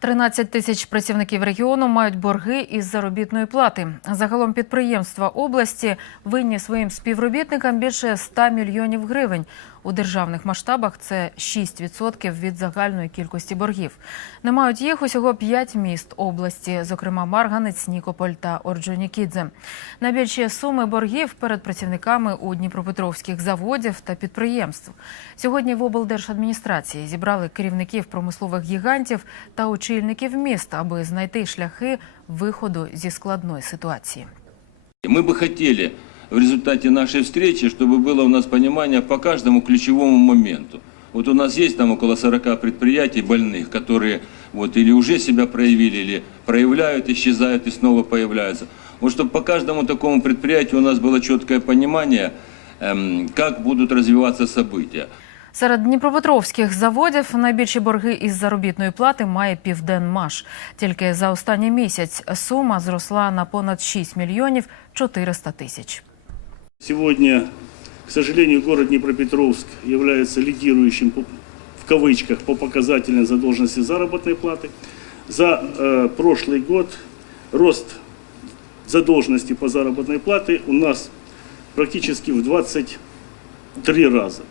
13 тисяч працівників регіону мають борги із заробітної плати. Загалом підприємства області винні своїм співробітникам більше 100 мільйонів гривень. У державних масштабах це 6% від загальної кількості боргів. Не мають їх усього 5 міст області, зокрема Марганець, Нікополь та Орджонікідзе. Найбільші суми боргів перед працівниками у Дніпропетровських заводів та підприємств. Сьогодні в облдержадміністрації зібрали керівників промислових гігантів та очільників міст, аби знайти шляхи виходу зі складної ситуації. Мы бы хотели в результате нашей встречи, чтобы было у нас понимание по каждому ключевому моменту. Вот у нас есть там около 40 предприятий больных, которые вот или уже себя проявили, или проявляют, исчезают и снова появляются. Вот чтобы по каждому такому предприятию у нас было четкое понимание, эм, как будут развиваться события. Серед дніпропетровських заводів найбільші борги із заробітної плати має Південмаш. Тільки за останній місяць сума зросла на понад 6 мільйонів 400 тисяч. Сегодня, к сожалению, город Днепропетровск является лидирующим по- в кавычках по показателям задолженности заработной платы. За э, прошлый год рост задолженности по заработной плате у нас практически в 23 раза.